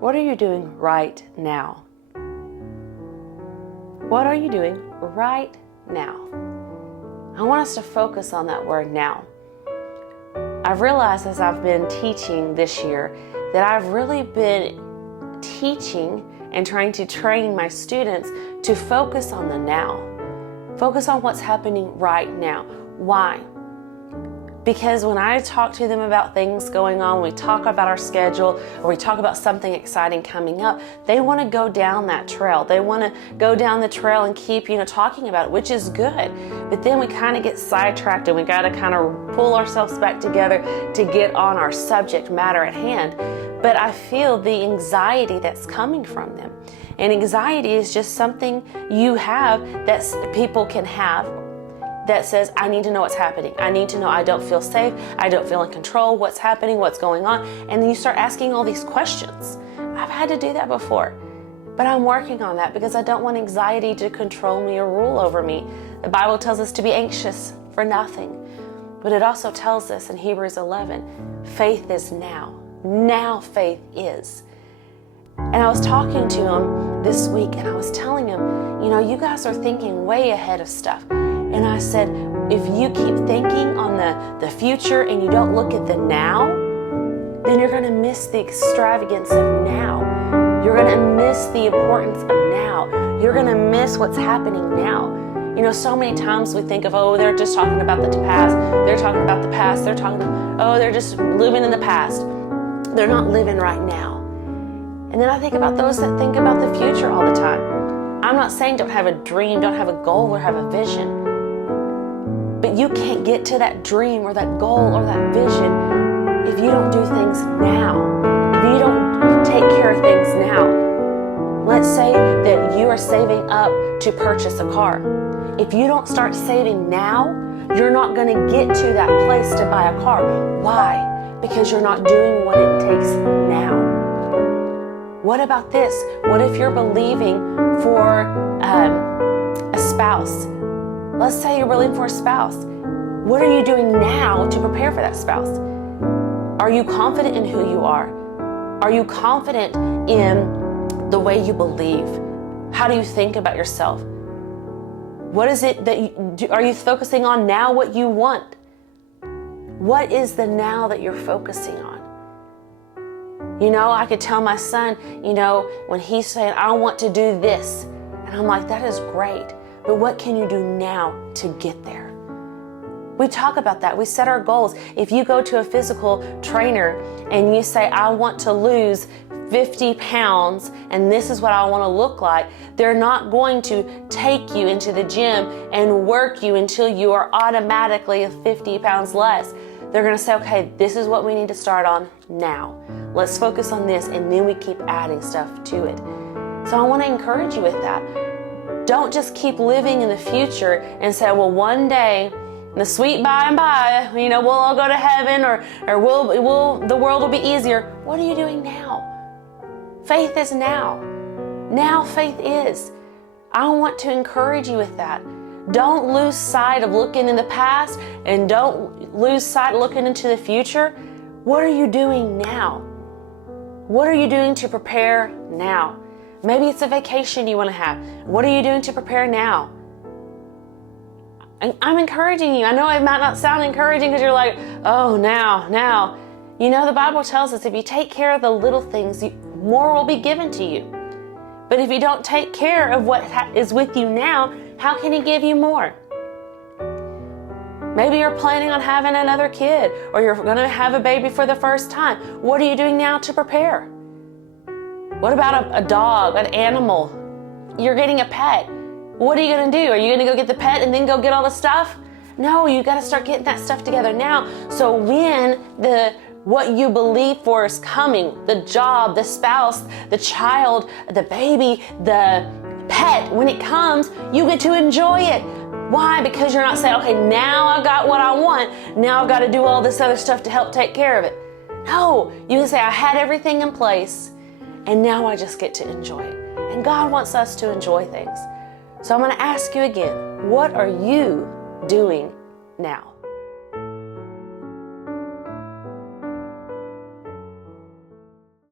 What are you doing right now? What are you doing right now? I want us to focus on that word now. I've realized as I've been teaching this year that I've really been teaching and trying to train my students to focus on the now. Focus on what's happening right now. Why? Because when I talk to them about things going on, we talk about our schedule, or we talk about something exciting coming up, they want to go down that trail. They want to go down the trail and keep, talking about it, which is good. But then we kind of get sidetracked and we got to kind of pull ourselves back together to get on our subject matter at hand. But I feel the anxiety that's coming from them. And anxiety is just something you have that people can have that says, I need to know what's happening. I need to know I don't feel safe. I don't feel in control. What's happening? What's going on? And then you start asking all these questions. I've had to do that before, but I'm working on that because I don't want anxiety to control me or rule over me. The Bible tells us to be anxious for nothing, but it also tells us in Hebrews 11, faith is now. Now faith is. And I was talking to him this week and I was telling him, you guys are thinking way ahead of stuff. And I said, if you keep thinking on the future and you don't look at the now, then you're going to miss the extravagance of now. You're going to miss the importance of now. You're going to miss what's happening now. So many times we think of, they're just talking about the past. They're talking about the past. They're just living in the past. They're not living right now. And then I think about those that think about the future all the time. I'm not saying don't have a dream, don't have a goal, or have a vision. But you can't get to that dream or that goal or that vision if you don't do things now. If you don't take care of things now. Let's say that you are saving up to purchase a car. If you don't start saving now, you're not going to get to that place to buy a car. Why? Because you're not doing what it takes now. What about this? What if you're believing for a spouse? Let's say you're believing for a spouse. What are you doing now to prepare for that spouse? Are you confident in who you are? Are you confident in the way you believe? How do you think about yourself? What is it that are you focusing on now, what you want? What is the now that you're focusing on? I could tell my son, when he's saying, I want to do this. And I'm like, that is great. But what can you do now to get there? We talk about that. We set our goals. If you go to a physical trainer and you say, I want to lose 50 pounds and this is what I want to look like, they're not going to take you into the gym and work you until you are automatically 50 pounds less. They're going to say, okay, this is what we need to start on now. Let's focus on this, and then we keep adding stuff to it. So I want to encourage you with that. Don't just keep living in the future and say, well, one day, in the sweet by and by, we'll all go to heaven, or the world will be easier. What are you doing now? Faith is now. Now faith is. I want to encourage you with that. Don't lose sight of looking in the past, and don't lose sight of looking into the future. What are you doing now? What are you doing to prepare now? Maybe it's a vacation you want to have. What are you doing to prepare now? I'm encouraging you. I know it might not sound encouraging because you're like, oh, now. The Bible tells us if you take care of the little things, more will be given to you. But if you don't take care of what is with you now, how can He give you more? Maybe you're planning on having another kid, or you're going to have a baby for the first time. What are you doing now to prepare? What about a dog, an animal? You're getting a pet. What are you going to do? Are you going to go get the pet and then go get all the stuff? No, you got to start getting that stuff together now. So when what you believe for is coming, the job, the spouse, the child, the baby, the pet, when it comes, you get to enjoy it. Why? Because you're not saying, okay, now I've got what I want. Now I've got to do all this other stuff to help take care of it. No, you can say, I had everything in place, and now I just get to enjoy it. And God wants us to enjoy things. So I'm going to ask you again, what are you doing now?